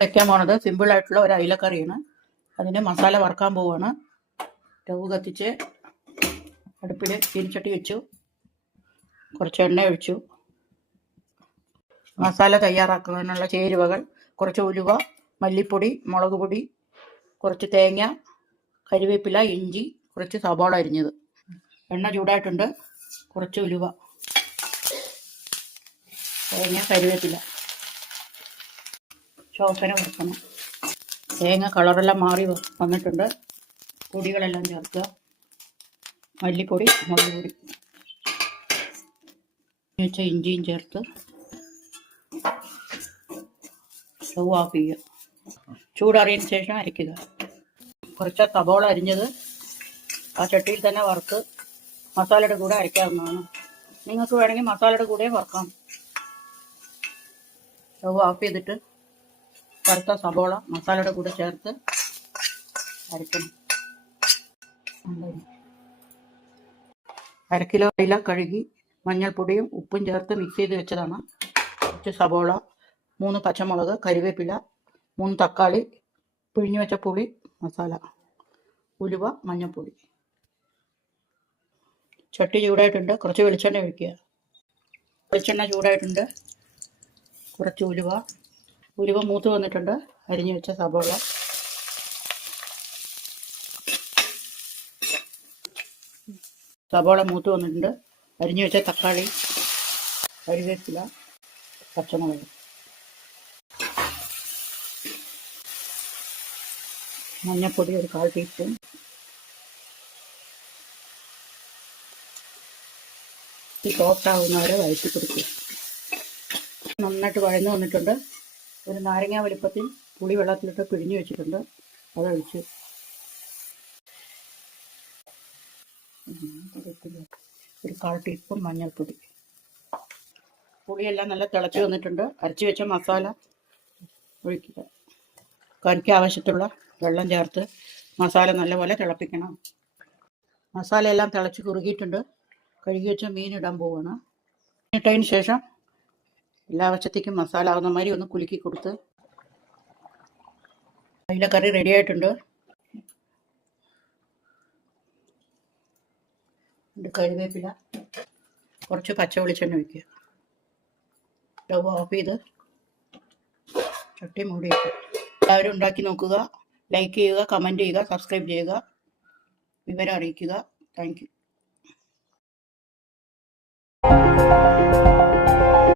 വയ്ക്കാൻ പോണത് സിമ്പിളായിട്ടുള്ള ഒരു അയിലക്കറിയാണ്. അതിന് മസാല വറുക്കാൻ പോവാണ്. സ്റ്റവ് കത്തിച്ച് അടുപ്പിൽ ചീനിച്ചട്ടി വെച്ചു. കുറച്ച് എണ്ണ ഒഴിച്ചു. മസാല തയ്യാറാക്കാനുള്ള ചേരുവകൾ: കുറച്ച് ഉലുവ, മല്ലിപ്പൊടി, മുളക് പൊടി, കുറച്ച് തേങ്ങ, കരിവേപ്പില, ഇഞ്ചി, കുറച്ച് സവാള അരിഞ്ഞത്. എണ്ണ ചൂടായിട്ടുണ്ട്. കുറച്ച് ഉലുവ, തേങ്ങ, കരിവേപ്പില, ശോസന കൊടുക്കണം. തേങ്ങ കളറെല്ലാം മാറി വന്നിട്ടുണ്ട്. പൊടികളെല്ലാം ചേർക്കുക. മല്ലിപ്പൊടി, മുളക് പൊടി, വെച്ച ഇഞ്ചിയും ചേർത്ത് സ്റ്റവ് ഓഫ് ചെയ്യുക. ചൂടാറിയതിന് ശേഷം അരയ്ക്കുക. കുറച്ച് സവാള അരിഞ്ഞത് ആ ചട്ടിയിൽ തന്നെ വറുത്ത് മസാലയുടെ കൂടെ അരയ്ക്കാവുന്നതാണ്. നിങ്ങൾക്ക് വേണമെങ്കിൽ മസാലയുടെ കൂടെ വറുക്കാം. സ്റ്റവ് ഓഫ് ചെയ്തിട്ട് വറുത്ത സവാള മസാലയുടെ കൂടെ ചേർത്ത് അരയ്ക്കണം. 1/2 കിലോ അയില കഴുകി മഞ്ഞൾപ്പൊടിയും ഉപ്പും ചേർത്ത് മിക്സ് ചെയ്ത് വെച്ചതാണ്. കുറച്ച് സവാള, 3 പച്ചമുളക്, കരിവേപ്പില, 3 തക്കാളി, പിഴിഞ്ഞു വെച്ച പുളി, മസാല, ഉലുവ, മഞ്ഞൾപ്പൊടി. ചട്ടി ചൂടായിട്ടുണ്ട്. കുറച്ച് വെളിച്ചെണ്ണ ഒഴിക്കുക. വെളിച്ചെണ്ണ ചൂടായിട്ടുണ്ട്. കുറച്ച് ഉലുവ മൂത്ത് വന്നിട്ടുണ്ട്. അരിഞ്ഞു വെച്ച സവാള, മൂത്ത് വന്നിട്ടുണ്ട്. അരിഞ്ഞു വെച്ച തക്കാളി, കരിവേപ്പില, പച്ചമുളക്, മഞ്ഞൾപ്പൊടി ഒരു 1/4 ടീസ്പൂൺ, സോഫ്റ്റ് ആവുന്നവരെ വഴറ്റി കൊടുക്കുക. നന്നായിട്ട് വഴന്നു വന്നിട്ടുണ്ട്. ഒരു നാരങ്ങ വലിപ്പത്തിൽ പുളി വെള്ളത്തിലിട്ട് പിഴിഞ്ഞു വെച്ചിട്ടുണ്ട്. അതൊഴിച്ച് ഒരു 1/4 ടീസ്പൂൺ മഞ്ഞൾപ്പൊടി. പുളിയെല്ലാം നല്ല തിളച്ച് വന്നിട്ടുണ്ട്. അരച്ച് വെച്ച മസാല ഒഴിക്കുക. കറിക്ക് ആവശ്യത്തിലുള്ള വെള്ളം ചേർത്ത് മസാല നല്ലപോലെ തിളപ്പിക്കണം. മസാല എല്ലാം തിളച്ച് കുറുകിയിട്ടുണ്ട്. കഴുകി വെച്ച മീൻ ഇടാൻ പോവുകയാണ്. ഇട്ടതിന് ശേഷം എല്ലാ വശത്തേക്കും മസാല ആവുന്ന മാതിരി ഒന്ന് കുലുക്കി കൊടുത്ത് അയിലക്കറി റെഡി ആയിട്ടുണ്ട്. കരിവേപ്പില, കുറച്ച് പച്ച വെളിച്ചെണ്ണ ഒഴിക്കുക. സ്റ്റവ് ഓഫ് ചെയ്ത് ചട്ടി മൂടി വയ്ക്കുക. എല്ലാവരും ഉണ്ടാക്കി നോക്കുക. ലൈക്ക് ചെയ്യുക, കമൻറ്റ് ചെയ്യുക, സബ്സ്ക്രൈബ് ചെയ്യുക, വിവരം അറിയിക്കുക. Thank you.